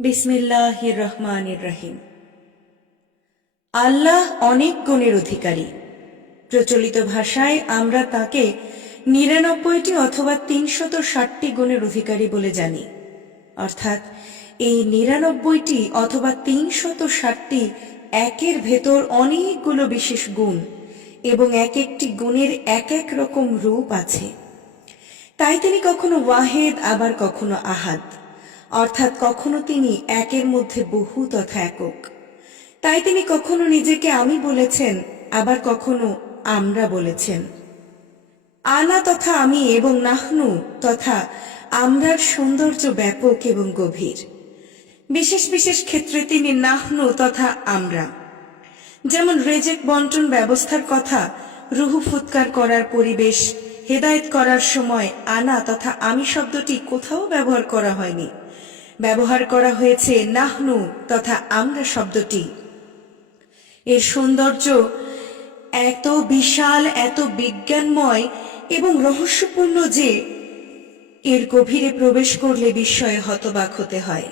বিসমিল্লাহির রহমানির রহিম। আল্লাহ অনেক গুণের অধিকারী। প্রচলিত ভাষায় আমরা তাকে ৯৯টি অথবা ৩৬০টি গুণের অধিকারী বলে জানি। অর্থাৎ এই ৯৯টি অথবা ৩৬০টি একের ভেতর অনেকগুলো বিশেষ গুণ এবং এক একটি গুণের এক এক রকম রূপ আছে। তাই তিনি কখনো ওয়াহেদ আবার কখনো আহাদ, অর্থাৎ কখনো তিনি একের মধ্যে বহু তথা একক। তাই তিনি কখনো নিজেকে আমি বলেছেন, আবার কখনো আমরা বলেছেন। আনা তথা আমি এবং নাহনু তথা আমরার সৌন্দর্য ব্যাপক এবং গভীর। বিশেষ বিশেষ ক্ষেত্রে তিনি নাহনু তথা আমরা, যেমন রেজেক বন্টন ব্যবস্থার কথা, রুহু ফুৎকার করার পরিবেশ, হেদায়েত করার সময় আনা তথা আমি শব্দটি কোথাও ব্যবহার করা হয়নি, ব্যবহার করা হয়েছে নাহনু তথা আমরা শব্দটি। এর সৌন্দর্য এত বিশাল, এত বিজ্ঞানময় এবং রহস্যপূর্ণ যে এর গভীরে প্রবেশ করলে বিস্ময়ে হতবাক হতে হয়।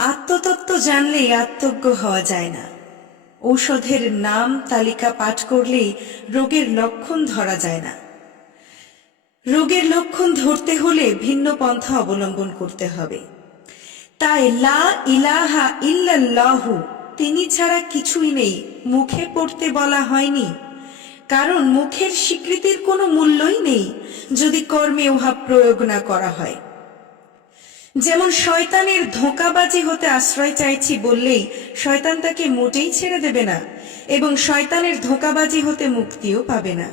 আত্মতত্ত্ব জানলেই আত্মজ্ঞ হওয়া যায় না। ঔষধের নাম তালিকা পাঠ করলেই রোগের লক্ষণ ধরা যায় না। রোগের লক্ষণ ধরতে হলে ভিন্ন পন্থা অবলম্বন করতে হবে। তাই লা ইলাহা ইল্লাল্লাহু, তিনি ছাড়া কিছুই নেই, মুখে পড়তে বলা হয়নি, কারণ মুখের স্বীকৃতির কোনো মূল্যই নেই যদি কর্মে উহা প্রয়োগ না করা হয়। যেমন শয়তানের ধোঁকাবাজি হতে আশ্রয় চাইছি বললেই শয়তান তাকে মোটেই ছেড়ে দেবে না এবং শয়তানের ধোঁকাবাজি হতে মুক্তিও পাবে না,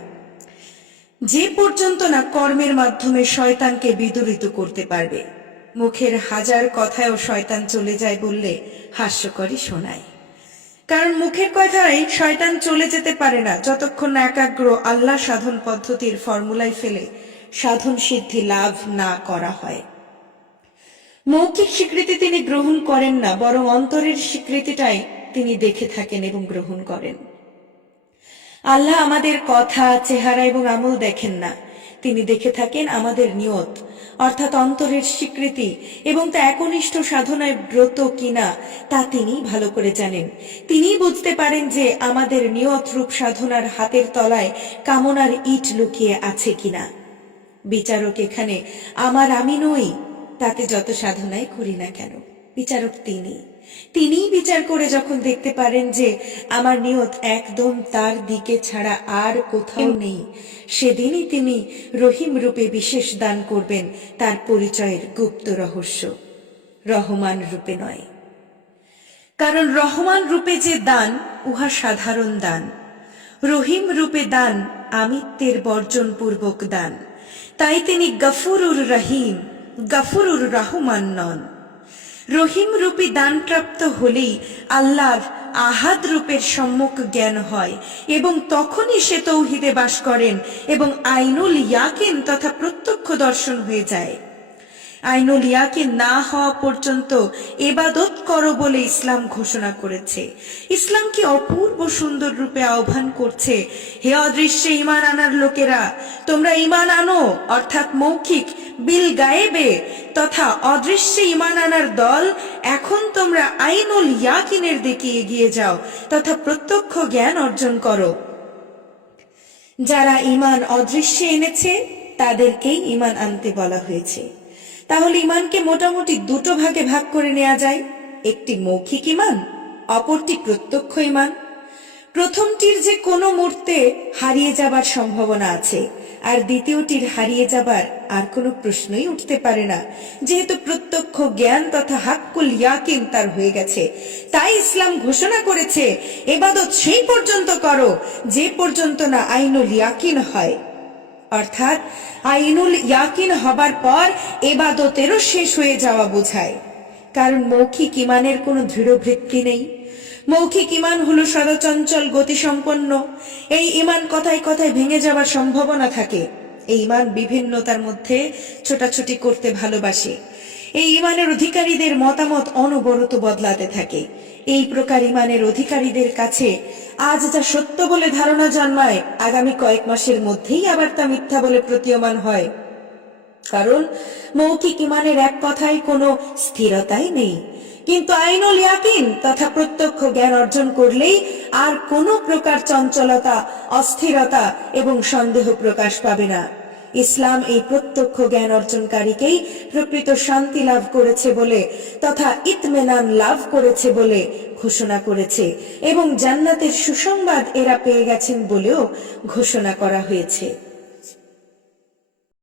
যে পর্যন্ত না কর্মের মাধ্যমে শয়তানকে বিদূরিত করতে পারবে। মুখের হাজার কথায়ও শয়তান চলে যায় বললে হাস্যকরই শোনায়, কারণ মুখের কথায় শয়তান চলে যেতে পারে না যতক্ষণ না একাগ্র আল্লাহ সাধন পদ্ধতির ফর্মুলায় ফেলে সাধন সিদ্ধি লাভ না করা হয়। মৌখিক স্বীকৃতি তিনি গ্রহণ করেন না, বরং অন্তরের স্বীকৃতিটাই তিনি দেখে থাকেন এবং গ্রহণ করেন। আল্লাহ আমাদের কথা, চেহারা এবং আমল দেখেন না, তিনি দেখে থাকেন আমাদের নিয়ত, অর্থাৎ অন্তরের স্বীকৃতি, এবং তা একনিষ্ঠ সাধনায় ব্রত কিনা তা তিনি ভালো করে জানেন। তিনি বুঝতে পারেন যে আমাদের নিয়ত রূপ সাধনার হাতের তলায় কামনার ইট লুকিয়ে আছে কিনা। বিচারক এখানে আমার আমি নই, তাতে যত সাধনাই করি না কেন, বিচারক তিনিই বিচার করে যখন দেখতে পারেন যে আমার নিয়ত একদম তার দিকে ছাড়া আর কোথাও নেই, সেদিনই তিনি রহিম রূপে বিশেষ দান করবেন তার পরিচয়ের গুপ্ত রহস্য, রহমান রূপে নয়। কারণ রহমান রূপে যে দান উহা সাধারণ দান, রহিম রূপে দান আমিত্বের বর্জন পূর্বক দান। তাই তিনি গফুরুর রহিম, গফুরুর রহমান নন। রহিম রূপী দানপ্রাপ্ত হলেই আল্লাহর আহাদ রূপের সম্যক জ্ঞান হয় এবং তখনই সে তৌহিদে বাস করেন এবং আইনুল ইয়াকিন তথা প্রত্যক্ষ দর্শন হয়ে যায়। আইনুল ইয়াকিন না হওয়া পর্যন্ত ইবাদত করো বলে ইসলাম ঘোষণা করেছে। ইসলাম কি অপূর্ব সুন্দর রূপে আহ্বান করছে, হে অদৃশ্যে ঈমান আনার লোকেরা, তোমরা ঈমান আনো, অর্থাৎ মৌখিক বিল গায়েবে তথা অদৃশ্যে ঈমান আনার দল, এখন তোমরা আইনুল ইয়াকিনের দিকে এগিয়ে যাও তথা প্রত্যক্ষ জ্ঞান অর্জন করো। যারা ঈমান অদৃশ্যে এনেছে তাদেরকেই ঈমান আনতে বলা হয়েছে। তাহলে ঈমানকে মোটামুটি দুটো ভাগে ভাগ করে নেওয়া যায়, একটি মৌখিক ঈমান, অপরটি প্রত্যক্ষ ঈমান। প্রথমটির যে কোনো মুহূর্তে হারিয়ে যাবার সম্ভাবনা আছে, আর দ্বিতীয়টির হারিয়ে যাবার আর কোনো প্রশ্নই উঠতে পারে না, যেহেতু প্রত্যক্ষ জ্ঞান তথা হাক্কুল ইয়াকিন তার হয়ে গেছে। তাই ইসলাম ঘোষণা করেছে ইবাদত সেই পর্যন্ত করো যে পর্যন্ত না আইনুল ইয়াকিন হয়, অর্থাৎ আইনুল ইয়াকিন হবার পর ইবাদতেরও শেষ হয়ে যাওয়া বোঝায়। কারণ মৌখিক ঈমানের কোনো দৃঢ় ভিত্তি নেই। মৌখিক ঈমান হলো সদচঞ্চল গতিসম্পন্ন। এই ঈমান কথায় কথায় ভেঙে যাবার সম্ভাবনা থাকে। এই ঈমান বিভিন্নতার মধ্যে ছোটাছুটি করতে ভালোবাসে। এই ঈমানের অধিকারীদের মতামত অনবরত বদলাতে থাকে। এই প্রকার ঈমানের অধিকারীদের কাছে আজ যা সত্য বলে ধারণা জন্মায়, আগামী কয়েক মাসের মধ্যেই আবার তা মিথ্যা বলে প্রতীয়মান হয়। কারণ মৌখিক ইমানের এক কথায় কোনো স্থিরতাই নেই, কিন্তু আইনুল ইয়াকিন তথা প্রত্যক্ষ জ্ঞান অর্জন করলেই আর কোনো প্রকার চঞ্চলতা, অস্থিরতা এবং সন্দেহ প্রকাশ পাবে না। ইসলাম এই প্রত্যক্ষ জ্ঞান অর্জনকারীকেই প্রকৃত শান্তি লাভ করেছে বলে তথা ইতমেনান লাভ করেছে বলে ঘোষণা করেছে এবং জান্নাতের সুসংবাদ এরা পেয়ে গেছেন বলেও ঘোষণা করা হয়েছে।